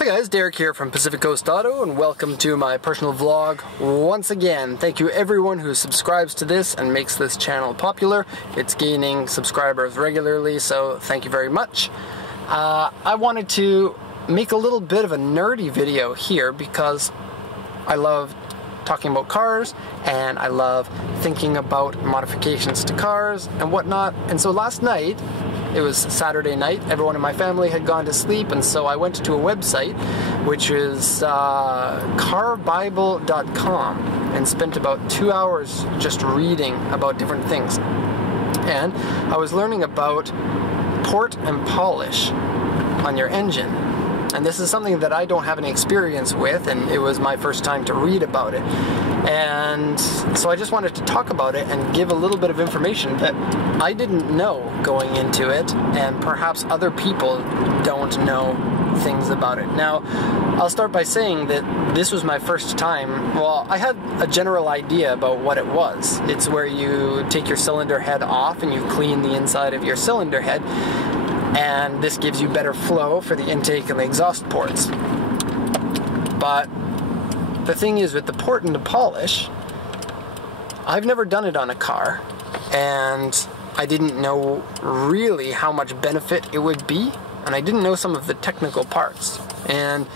Hi guys, Derek here from Pacific Coast Auto, and welcome to my personal vlog once again. Thank you everyone who subscribes to this and makes this channel popular. It's gaining subscribers regularly, so thank you very much. I wanted to make a little bit of a nerdy video here because I love talking about cars and I love thinking about modifications to cars and whatnot. And so last night, it was Saturday night, everyone in my family had gone to sleep, and so I went to a website which is carbible.com and spent about 2 hours just reading about different things. And I was learning about port and polish on your engine. And this is something that I don't have any experience with, and it was my first time to read about it. And so I just wanted to talk about it and give a little bit of information that I didn't know going into it, and perhaps other people don't know things about it. Now, I'll start by saying that this was my first time. Well, I had a general idea about what it was. It's where you take your cylinder head off and you clean the inside of your cylinder head, and this gives you better flow for the intake and the exhaust ports. But the thing is, with the port and the polish, I've never done it on a car, and I didn't know really how much benefit it would be, and I didn't know some of the technical parts. And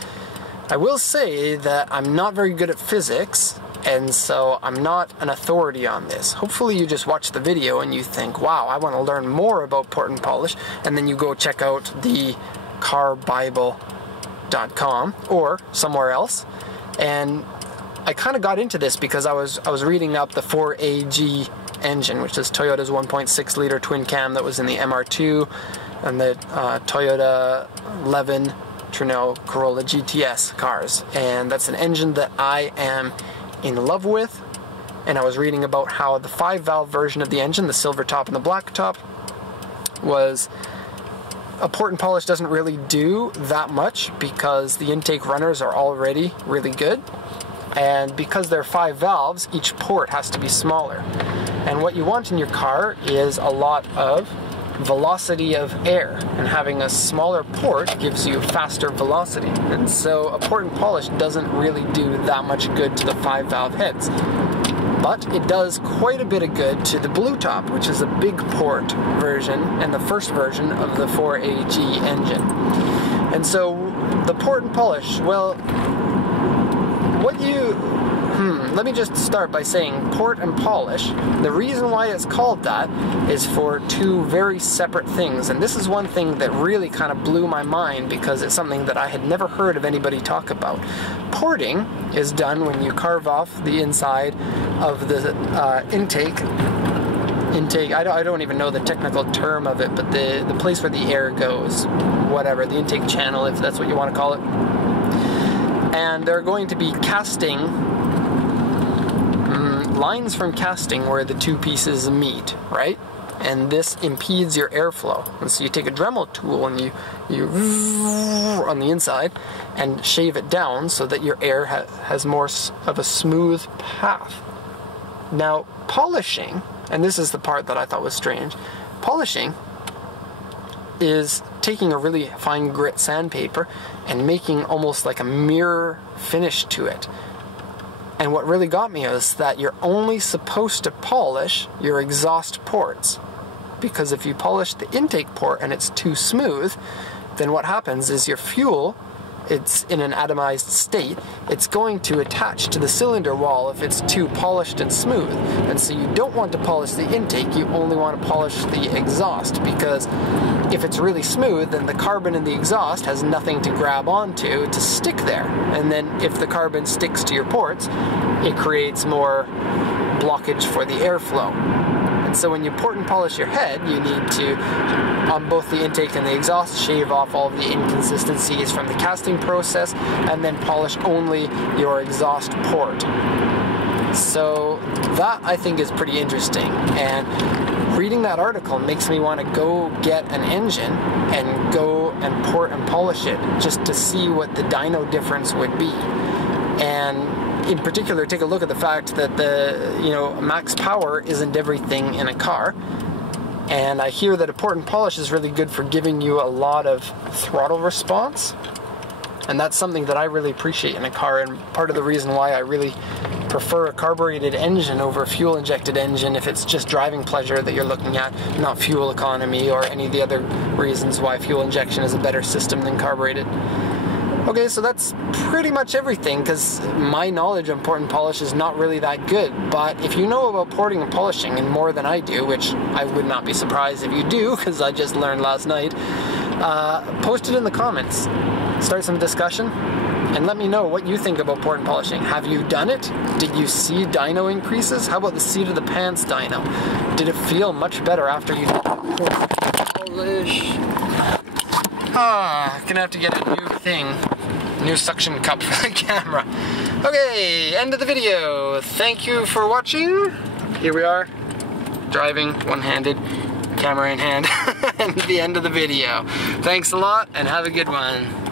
I will say that I'm not very good at physics, and so I'm not an authority on this. Hopefully you just watch the video and you think, wow, I want to learn more about port and polish, and then you go check out the carbible.com or somewhere else. And I kind of got into this because I was reading up the 4AG engine, which is Toyota's 1.6 liter twin cam that was in the MR2 and the Toyota 11 Tourneo Corolla GTS cars. And that's an engine that I am in love with, and I was reading about how the 5-valve version of the engine, the silver top and the black top, was a port and polish doesn't really do that much because the intake runners are already really good, and because they're 5 valves, each port has to be smaller. And what you want in your car is a lot of velocity of air, and having a smaller port gives you faster velocity, and so a port and polish doesn't really do that much good to the 5-valve heads, but it does quite a bit of good to the blue top, which is a big port version and the first version of the 4AG engine. And so the port and polish, well, let me just start by saying port and polish. The reason why it's called that is for two very separate things, and this is one thing that really kind of blew my mind because it's something that I had never heard of anybody talk about. Porting is done when you carve off the inside of the intake, I don't even know the technical term of it, but the place where the air goes, whatever, the intake channel, if that's what you want to call it. And there are going to be lines from casting where the two pieces meet, right? And this impedes your airflow. And so you take a Dremel tool and you on the inside and shave it down so that your air has more of a smooth path. Now, polishing, and this is the part that I thought was strange, polishing is taking a really fine grit sandpaper and making almost like a mirror finish to it. And what really got me is that you're only supposed to polish your exhaust ports, because if you polish the intake port and it's too smooth, then what happens is your fuel, it's in an atomized state, it's going to attach to the cylinder wall if it's too polished and smooth. And so you don't want to polish the intake, you only want to polish the exhaust, because if it's really smooth, then the carbon in the exhaust has nothing to grab onto to stick there. And then if the carbon sticks to your ports, it creates more blockage for the airflow. And so when you port and polish your head, you need to, on both the intake and the exhaust, shave off all of the inconsistencies from the casting process, and then polish only your exhaust port. So that, I think, is pretty interesting, and reading that article makes me want to go get an engine and go and port and polish it just to see what the dyno difference would be. And in particular, take a look at the fact that the max power isn't everything in a car, and I hear that a port and polish is really good for giving you a lot of throttle response. And that's something that I really appreciate in a car, and part of the reason why I really prefer a carbureted engine over a fuel injected engine if it's just driving pleasure that you're looking at, not fuel economy or any of the other reasons why fuel injection is a better system than carbureted. Okay, so that's pretty much everything, because my knowledge on port and polish is not really that good, but if you know about porting and polishing and more than I do, which I would not be surprised if you do, because I just learned last night, post it in the comments. Start some discussion, and let me know what you think about port and polishing. Have you done it? Did you see dyno increases? How about the seat of the pants dyno? Did it feel much better after you did the polish? Gonna have to get a new thing. New suction cup for the camera. Okay, end of the video. Thank you for watching. Here we are, driving one-handed, camera in hand, and the end of the video. Thanks a lot, and have a good one.